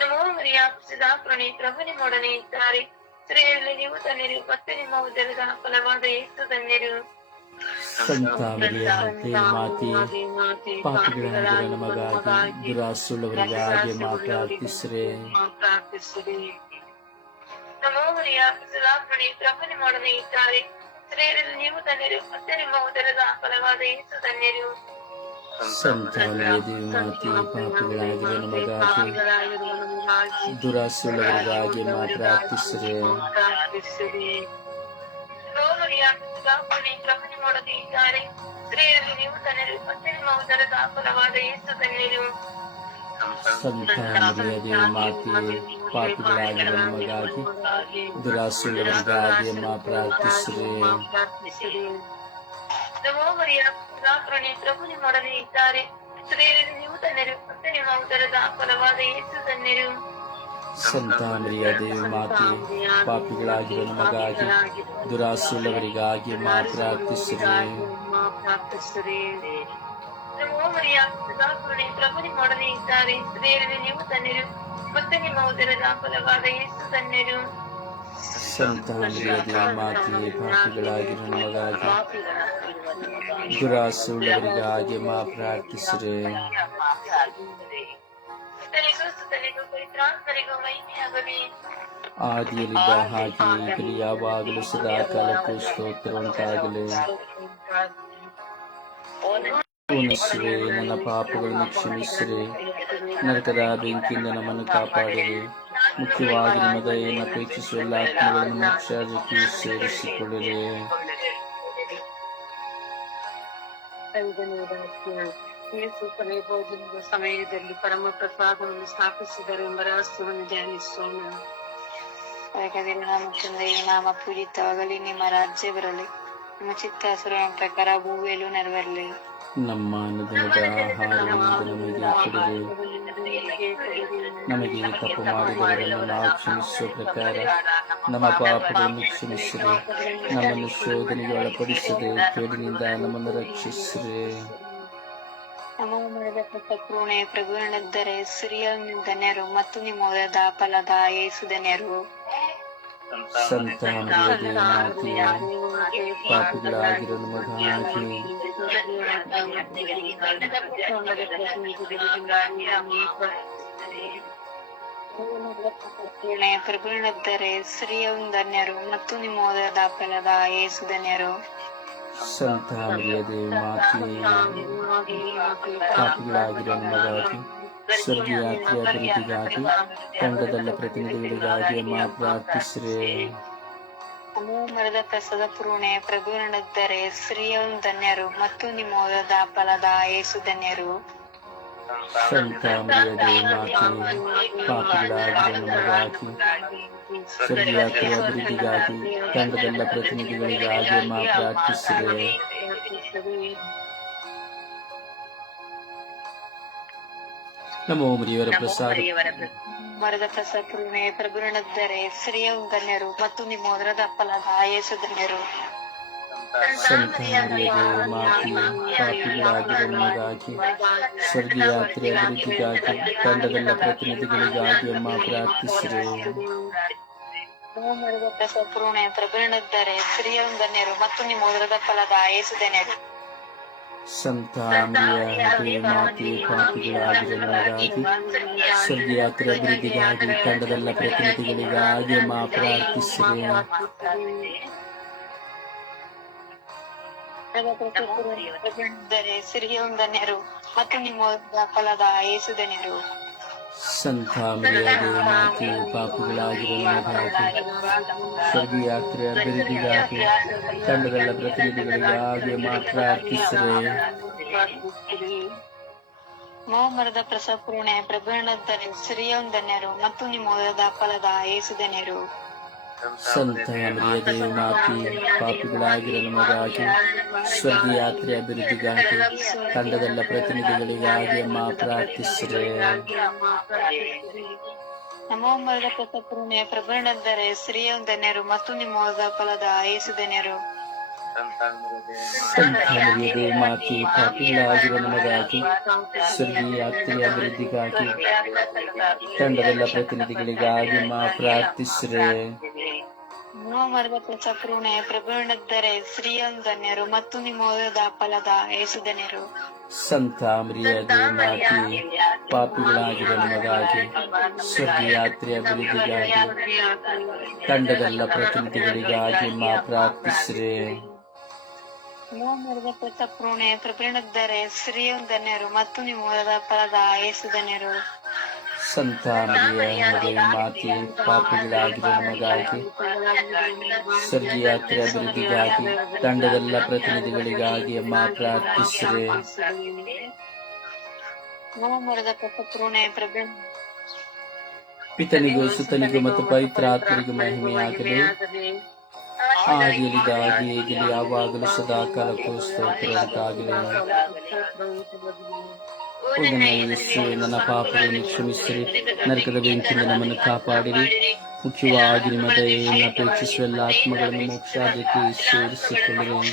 ನಮೋ ಮರಿಯ ಪ್ರಸಿದ್ಧಾಪುರಣಿ ಪ್ರಭು ನಿಮ್ಮೊಡನೆ ಇದ್ದಾರೆ ಸ್ತ್ರೀಯರಲ್ಲಿ ನೀವು ಧನ್ಯರು ಮತ್ತು ನಿಮ್ಮ ಉದರದ ಫಲವಾದ ಯೇಸು ಧನ್ಯರು ಸಂತ ಮರಿಯದೆ ಮಾತೆ ಪಾಪಿಗಳಾಗಿರೋ ನಮಗಾಗಿ ದುರಾಸೆಯುಳ್ಳವರಿಗಾಗಿ ಮಾ ಪ್ರಾರ್ಥಿಸಿರೆ ಪ್ರಾರ್ಥಿಸಿರಿ ನಮೋ ಮರಿಯ ಪ್ರಸಿದ್ಧಾಪುರಣಿ ಪ್ರಭು ನಿಮ್ಮೊಡನೆ ಇದ್ದಾರೆ ಸ್ತ್ರೀಯರಲ್ಲಿ ನೀವು ಧನ್ಯರು ಮತ್ತು ನಿಮ್ಮ ಉದರದ ಫಲವಾದ ಯೇಸು ಧನ್ಯರು ಸಂತ ಮರಿಯದೆ ಮಾತೆ ಪಾಪಿಗಳಾಗಿರೋ ನಮಗಾಗಿ ದುರಾಸೆಯುಳ್ಳವರಿಗಾಗಿ ಮಾ ಪ್ರಾರ್ಥಿಸಿರೆ ಪ್ರಾರ್ಥಿಸಿರಿ ರೋಮರಿಯ ಪ್ರಸಿದ್ಧಾಪುರಣಿ ಪ್ರಭು ನಿಮ್ಮೊಡನೆ ಇದ್ದಾರೆ ಸ್ತ್ರೀಯರಲ್ಲಿ ನೀವು ಧನ್ಯರು ಮತ್ತು ನಿಮ್ಮ ಉದರದ ಫಲವಾದ ಯೇಸು ಧನ್ಯರು ಸಂತ ಮರಿಯದೆ ಮಾತೆ ಪಾಪಿಗಳಾಗಿರೋ ನಮಗಾಗಿ ದುರಾಸೆಯುಳ್ಳವರಿಗಾಗಿ ಮಾ ಪ್ರಾರ್ಥಿಸಿರೆ. ಪ್ರಾರ್ಥಿಸಿರಿ. ನಮೋ ಮರಿಯ ಪ್ರಸಿದ್ಧಾಪುರಣಿ ಪ್ರಭು ನಿಮ್ಮೊಡನೆ ಇದ್ದಾರೆ. ಸ್ತ್ರೀಯರಲ್ಲಿ ನೀವು ಧನ್ಯರು ಮತ್ತು ನಿಮ್ಮ ಉದರದ ಫಲವಾದ ಯೇಸು ಧನ್ಯರು ಸಂತ ಮರಿಯ ದೇವಿ ಮಾತೆ ಪಾಪಿಗಳಾಗಿರೋ ನಮಗಾಗಿ ದುರಾಸೆಯುಳ್ಳವರಿಗಾಗಿ ಮಾ ಪ್ರಾರ್ಥಿಸಿರಿ ಪ್ರಾರ್ಥಿಸಿರಿ ನಮೋ ಮರಿಯ ಸದಾಕರುಣೆ ಪ್ರಭು ನಿಮ್ಮೊಡನೆ ಇದ್ದಾರೆ ಸ್ತ್ರೀಯರಲ್ಲಿ ನೀವು ಧನ್ಯರು ಮತ್ತೆ ನಿಮ್ಮ ಉದರದ ಫಲವಾದ ಯೇಸು ಧನ್ಯರು ಸಂತ ಮರಿಯ ದೇವಿ ಮಾತೆ ಪಾಪಿಗಳಾಗಿರೋ ನಮಗಾಗಿ ದುರಾಸೆಯುಳ್ಳವರಿಗಾಗಿ ಮಾ ಪ್ರಾರ್ಥಿಸಿರಿ ಆದಿಯಲ್ಲಿದ್ದ ಹಾಗೆ ಈಗಲೂ ಯಾವಾಗಲೂ ಸದಾ ಕಾಲಕ್ಕೂ ಸ್ತೋತ್ರ ಉಂಟಾಗಲಿ. ಕ್ಷಮಿಸಿರಿ ನನ್ನ ಪಾಪಗಳನ್ನು ಕ್ಷಮಿಸಿರಿ. ನರಕದ ಬೆಂಕಿಯಿಂದ ನಮ್ಮನ್ನು ಕಾಪಾಡಿರಿ. ಮುಖ್ಯವಾಗಿ ನಿಮ್ಮ ದಯೆಯನ್ನು ಅಪೇಕ್ಷಿಸುವ ಎಲ್ಲ ಆತ್ಮಗಳನ್ನು ಮೋಕ್ಷಕ್ಕೆ ಸೇರಿಸಿಕೊಳ್ಳಿರಿ. ಯೇಸು ಕೊನೆಯ ಭೋಜನದ ಸಮಯದಲ್ಲಿ ಪರಮ ಪ್ರಸಾದವನ್ನು ಸ್ಥಾಪಿಸಿದರು ಎಂಬ ರಹಸ್ಯವನ್ನು ಧ್ಯಾನಿಸೋಣ. ಹಾಗಾದರೆ ನಮ್ಮ ತಂದೆಯ ನಾಮ ಪೂಜಿತವಾಗಲಿ, ನಿಮ್ಮ ರಾಜ್ಯ ಬರಲಿ, ನಿಮ್ಮ ಚಿತ್ತಾಸುರ ಪ್ರಕಾರ ಭೂಮಿಯಲ್ಲೂ ನೆರವೇರಲಿ. ನಮ್ಮ ಅನುದಿನದ ಆಹಾರವನ್ನು ನಮಗೆ ತಪ್ಪು ಮಾಡಿದವರನ್ನು ನಾವು ಕ್ಷಮಿಸುವ ಪ್ರಕಾರ ನಮ್ಮ ಪಾಪಗಳನ್ನು ಕ್ಷಮಿಸಿರಿ ನಮ್ಮನ್ನು ಶೋಧನೆಗೆ ಒಳಪಡಿಸದೆ ಕೇಡಿನಿಂದ ನಮ್ಮನ್ನು ರಕ್ಷಿಸಿರಿ. ನಮ್ಮ ಮರದ ಕೃಣೆ ಪ್ರಭುವಿನಲ್ಲಿದ್ದರೆ ಸಿರಿಯಲ್ ಧನ್ಯರು ಮತ್ತು ನಿಮ್ಮ ಉದರದ ಫಲದ ಏಸು ಧನ್ಯರು. ಸಂತ ಮರಿಯದೇ ಮಾತೆ ಪಾಪಿಗಳಾಗಿರೋ ನಮಗಾಗಿ ಕೃಣೆ ಪ್ರಗುಣದ್ದರೆ ಸಿರಿಯಲ್ ಧನ್ಯರು ಮತ್ತು ನಿಮ್ಮ ಉದರದ ಫಲದ ಏಸು ಧನ್ಯರು. ಸಂತ ಮರಿಯದೇ ಮಾತೆ ಪಾಪಿಗಳಾಗಿರೋ ನಮಗಾಗಿ ಸ್ವರ್ಗೀಯಾತ್ರೆಯ ಅಭಿವೃದ್ಧಿಗಾಗಿ ತಂಡದಲ್ಲ ಪ್ರತಿನಿಧಿಗಳಿಗಾಗಿ ಅಮ್ಮ ಪ್ರಾರ್ಥಿಸಿರಿ. ಮರದ ಪ್ರಸದ ಪೂರ್ಣೆ ಪ್ರಗುಣದ್ದರೆ ಸ್ತ್ರೀಯಂ ಧನ್ಯರು ಮತ್ತು ನಿಮ್ಮ ಉದರದ ಫಲದ ಯೇಸು ಧನ್ಯರು. ಸಂತ ಮರಿಯದೇ ಮಾತೆ ಪಾಪಿಗಳಾಗಿರೋ ನಮಗಾಗಿ ಸ್ವರ್ಗೀಯಾತ್ರೆಯ ಅಭಿವೃದ್ಧಿಗಾಗಿ ತಂಡದಲ್ಲ ಪ್ರತಿನಿಧಿಗಳಿಗಾಗಿ ಹಾಗೆ ಪ್ರಾರ್ಥಿಸಿದೆ. ನಮೋ ಮುರಿಯವರ ಪ್ರಸಾದ. ಮರದ ಪ್ರಸಾದ ಪ್ರಭುರಣದ್ದರೆ ಸರಿಯ ಗಣ್ಯರು ಧನ್ಯರು ಮತ್ತು ನಿಮ್ಮ ಮೊದಲದ ಅಪ್ಪಲಾದ ಯೇಸು ಧನ್ಯರು ಸಂತ ಮರಿಯದೇ ಮಾತೆ ಸ್ವರ್ಗಯಾತ್ರೆ ಅಭಿವೃದ್ಧಿಗಾಗಿ ತಂಡದಲ್ಲ ಪ್ರತಿನಿಧಿಗಳಿಗಾಗಿ ಅಮ್ಮ ಪ್ರಾರ್ಥಿಸಿರಿ ಮರದ ಪ್ರಸದ ಪೂರ್ಣೆ ಪ್ರಗುಣದ್ದರೆ ಸ್ತ್ರೀಯಂ ಧನ್ಯರು ಮತ್ತು ನಿಮ್ಮ ಉದರದ ಫಲದ ಯೇಸು ಧನ್ಯರು ಸಂತ ಮರಿಯದೇ ಮಾತೆ ಪಾಪಿಗಳಾಗಿರೋ ನಮಗಾಗಿ ಸ್ವರ್ಗೀಯಾತ್ರೆಯ ಅಭಿವೃದ್ಧಿಗಾಗಿ ತಂಡದಲ್ಲ ಪ್ರತಿನಿಧಿಗಳಿಗಾಗಿ ಅಮ್ಮ ಪ್ರಾರ್ಥಿಸಿರಿ ಧನ್ಯರು ಮತ್ತು ನಿಮ್ಮ ಫಲದ ಯೇಸು ಧನ್ಯರು ಸಂತ ಮರಿಯದೇ ಮಾತೆ ಪಾಪಿಗಳಾಗಿರೋ ನಮಗಾಗಿ ಸ್ವರ್ಗೀಯಾತ್ರೆಯ ಅಭಿವೃದ್ಧಿಗಾಗಿ ತಂಡದಲ್ಲ ಪ್ರತಿನಿಧಿಗಳಿಗಾಗಿ ಮಾತ್ರ ಮೋಮರದ ಪ್ರಸಪೂರ್ಣೆ ಪ್ರಭುಣದ ಸಿರಿಯೊಂದನ್ಯರು ಮತ್ತು ನಿಮ್ಮ ಫಲದ ಯೇಸು ಧನ್ಯರು ಸಂತ ಮರಿಯದೇ ಮಾತೆ ಪಾಪಿಗಳಾಗಿರೋ ನಮಗಾಗಿ ಸ್ವರ್ಗೀಯಾತ್ರೆಯ ಅಭಿವೃದ್ಧಿಗಾಗಿ ತಂಡದಲ್ಲ ಪ್ರತಿನಿಧಿಗಳಿಗಾಗಿ ಅಮ್ಮ ಪ್ರಾರ್ಥಿಸಿರಿ. ನಮ್ಮ ಮರದ ಪ್ರಸಪೂರ್ಣೆ ಪ್ರಭುಣದ್ದರೆ ಸಿರಿಯಂ ಧನ್ಯರು ಮತ್ತು ನಿಮ್ಮ ಫಲದ ಯೇಸು ಧನ್ಯರು. ಸಂತ ಮಾತಿ ಪಾಟೀಲಾಗಿರುವ ನಮಗಾಗಿ ಸ್ವರ್ಗೀಯ ಆತ್ಮೀಯ ಅಭಿವೃದ್ಧಿಗಾಗಿ ತಂಡದಲ್ಲ ಪ್ರತಿನಿಧಿಗಳಿಗಾಗಿ ಮಾ ಪ್ರಾರ್ಥಿಸ್ರೆ. ನಮೋ ಮರದ ಪ್ರಸಪೂರ್ಣೆ ಪ್ರಭುಣದ್ದರೆ ಸಿರಿಯಂ ಧನ್ಯರು ಮತ್ತು ನಿಮ್ಮ ಉದರದ ಫಲದ ಯೇಸು ಸಂತಾಮ್ರಿಯ ಸಂತ ಪಾಪಿಗಳಾಗಿರುವ ನಮಗಾಗಿ ಸ್ವರ್ಗೀಯಾತ್ರೆಯ ಅಭಿವೃದ್ಧಿಗಾಗಿ ತಂಡದಲ್ಲ ಪ್ರತಿನಿಧಿಗಳಿಗಾಗಿ ಮಾ ಪ್ರಾರ್ಥಿಸಿರಿ. ನಮೋ ಮರದ ಪ್ರಸಪೂರ್ಣೆ ಪ್ರಭುಣದ್ದರೆ ಸಿರಿಯಂ ಧನ್ಯರು ಮತ್ತು ನಿಮ್ಮ ಉದರದ ಫಲದ ಯೇಸು ಧನ್ಯರು ಸಂತ ಮಾತೆ ಪಾಪಿಗಳಾಗಿರೋ ನಮಗಾಗಿ ಸ್ವರ್ಗೀಯಾತ್ರೆಯ ಅಭಿವೃದ್ಧಿಗಾಗಿ ತಂಡದೆಲ್ಲ ಪ್ರತಿನಿಧಿಗಳಿಗಾಗಿ ಅಮ್ಮ ಪ್ರಾರ್ಥಿಸಿರಿ. ನಮೋ ಮರದ ಪ್ರಸಪೂರ್ಣೆ ಪ್ರಭು. ಪಿತನಿಗೂ ಸುತನಿಗೂ ಮತ್ತು ಪವಿತ್ರ ಆತ್ಮರಿಗೂ ಮಹಿಮೆಯಾಗಲಿ. ಆದಿಯಲ್ಲಿದ್ದಾಗಿ ಈಗಲೂ ಯಾವಾಗಲೂ ಸದಾ ಕಾಲಕ್ಕೂ ಸ್ತೋತ್ರ ಉಂಟಾಗಲಿ ಓ ನನ್ನ ಯೇಸುವೆ ನನ್ನ ಪಾಪಗಳನ್ನು ಕ್ಷಮಿಸಿರಿ ನರಕದ ಬೆಂಕಿಯಿಂದ ನಮ್ಮನ್ನು ಕಾಪಾಡಿರಿ ಮುಖ್ಯವಾಗಿ ನಿಮ್ಮ ದಯೆಯನ್ನು ಅಪೇಕ್ಷಿಸುವ ಎಲ್ಲ ಆತ್ಮಗಳನ್ನು ಮೋಕ್ಷಾದಕ್ಕೆ ಸೇರಿಸಿಕೊಳ್ಳಿರಿ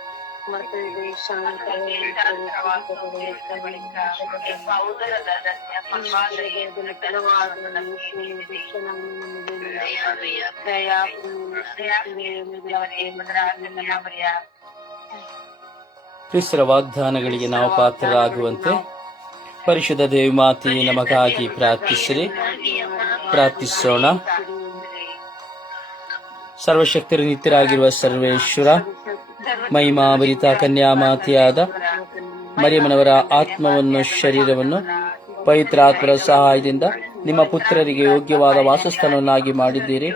ಕ್ರಿಸ್ತರ ವಾಗ್ದಾನಗಳಿಗೆ ನಾವು ಪಾತ್ರರಾಗುವಂತೆ ಪರಿಶುದ್ಧ ದೇವಿಮಾತೆಯೇ ನಮಗಾಗಿ ಪ್ರಾರ್ಥಿಸಿರಿ. ಪ್ರಾರ್ಥಿಸೋಣ. ಸರ್ವಶಕ್ತರು ನಿತ್ಯರಾಗಿರುವ ಸರ್ವೇಶ್ವರ ಮಹಿಮಾಭರಿತ ಕನ್ಯಾಮಾತೆಯಾದ ಮರಿಯಮ್ಮನವರ ಆತ್ಮವನ್ನು ಶರೀರವನ್ನು ಪವಿತ್ರಾತ್ಮರ ಸಹಾಯದಿಂದ ನಿಮ್ಮ ಪುತ್ರರಿಗೆ ಯೋಗ್ಯವಾದ ವಾಸಸ್ಥಾನವನ್ನಾಗಿ ಮಾಡಿದ್ದೀರಿ.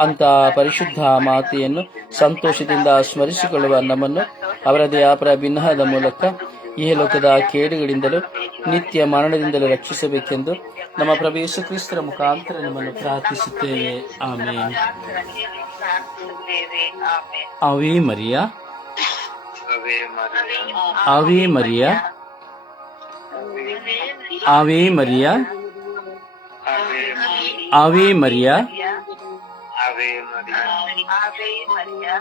ಅಂತಹ ಪರಿಶುದ್ಧ ಮಾತೆಯನ್ನು ಸಂತೋಷದಿಂದ ಸ್ಮರಿಸಿಕೊಳ್ಳುವ ನಮ್ಮನ್ನು ಅವರದೇ ಅಪರ ಭಿನ್ನಹದ ಮೂಲಕ ಈ ಲೋಕದ ಕೇಡುಗಳಿಂದಲೂ ನಿತ್ಯ ಮರಣದಿಂದಲೂ ರಕ್ಷಿಸಬೇಕೆಂದು ನಮ್ಮ ಪ್ರಭು ಯೇಸು ಕ್ರಿಸ್ತರ ಮುಖಾಂತರ ನಿಮ್ಮನ್ನು ಪ್ರಾರ್ಥಿಸುತ್ತೇವೆ. ಆಮೇಲೆ ಅವೇ ಮರಿಯ. آوے مریا آوے مریا آوے مریا آوے مریا